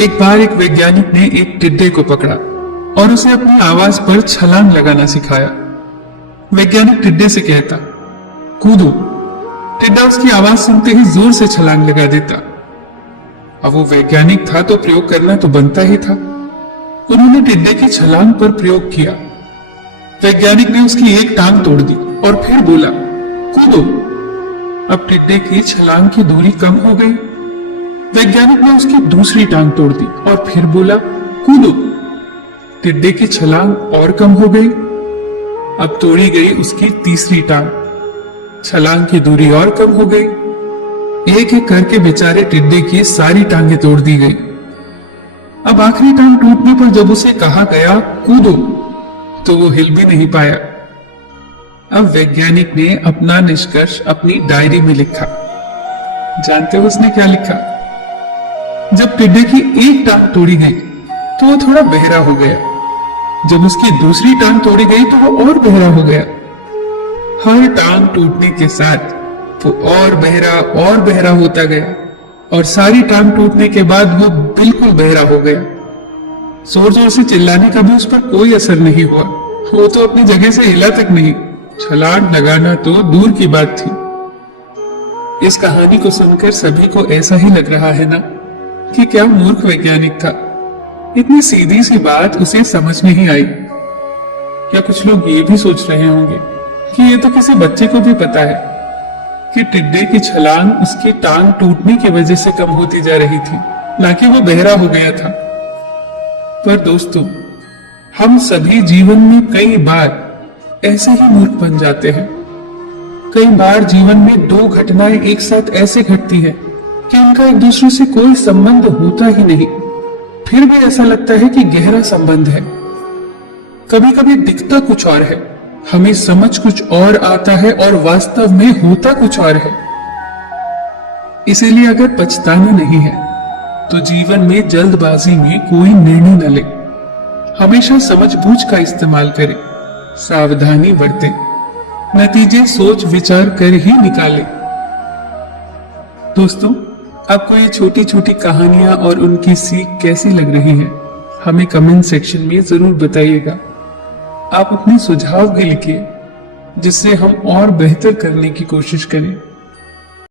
एक बार एक वैज्ञानिक ने एक टिड्डे को पकड़ा और उसे अपनी आवाज पर छलांग लगाना सिखाया। वैज्ञानिक टिड्डे से कहता, कूदो। टिड्डा उसकी आवाज सुनते ही जोर से छलांग लगा देता। अब वो वैज्ञानिक था तो प्रयोग करना तो बनता ही था। उन्होंने टिड्डे की छलांग पर प्रयोग किया। वैज्ञानिक ने उसकी एक टांग तोड़ दी और फिर बोला, कूदो। अब टिड्डे की छलांग की दूरी कम हो गई। वैज्ञानिक ने उसकी दूसरी टांग तोड़ दी और फिर बोला, कूदो। टिड्डे की छलांग और कम हो गई। अब तोड़ी गई उसकी तीसरी टांग। छलांग की दूरी और कम हो गई। एक एक करके बेचारे टिड्डे की सारी टांगें तोड़ दी गई। अब आखिरी टांग टूटने पर जब उसे कहा गया कूदो, तो वो हिल भी नहीं पाया। अब वैज्ञानिक ने अपना निष्कर्ष अपनी डायरी में लिखा। जानते हो उसने क्या लिखा? जब टिड्डे की एक टांग तोड़ी गई तो वो थोड़ा बहरा हो गया। जब उसकी दूसरी टांग तोड़ी गई तो वो और बहरा हो गया। हर टांग टूटने के साथ वो और बहरा होता गया और सारी टांग टूटने के बाद वो बिल्कुल बहरा हो गया। जोर जोर से चिल्लाने का भी उस पर कोई असर नहीं हुआ। वो तो अपनी जगह से हिला तक नहीं। छलांग लगाना तो दूर की बात थी। इस कहानी को सुनकर सभी को ऐसा ही लग रहा है ना कि क्या मूर्ख वैज्ञानिक था। इतनी सीधी सी बात उसे समझ नहीं आई। क्या कुछ लोग ये भी सोच रहे होंगे कि ये तो किसी बच्चे को भी पता है कि टिड्डे की छलांग उसकी टांग टूटने की वजह से कम होती जा रही थी, ना कि वो बहरा हो गया था। पर दोस्तों, हम सभी जीवन में कई बार ऐसे ही मूर्ख बन जाते हैं। कई बार जीवन में दो घटनाएं एक साथ ऐसे घटती है कि उनका एक दूसरे से कोई संबंध होता ही नहीं, फिर भी ऐसा लगता है कि गहरा संबंध है। कभी कभी दिखता कुछ और है, हमें समझ कुछ और आता है और वास्तव में होता कुछ और है। इसीलिए अगर पछताना नहीं है तो जीवन में जल्दबाजी में कोई निर्णय न ले। हमेशा समझबूझ का इस्तेमाल करें, सावधानी बरतें, नतीजे सोच विचार कर ही निकालें। दोस्तों, आपको ये छोटी छोटी कहानियां और उनकी सीख कैसी लग रही है, हमें कमेंट सेक्शन में जरूर बताइएगा। आप अपने सुझाव भी लिखिए जिससे हम और बेहतर करने की कोशिश करें।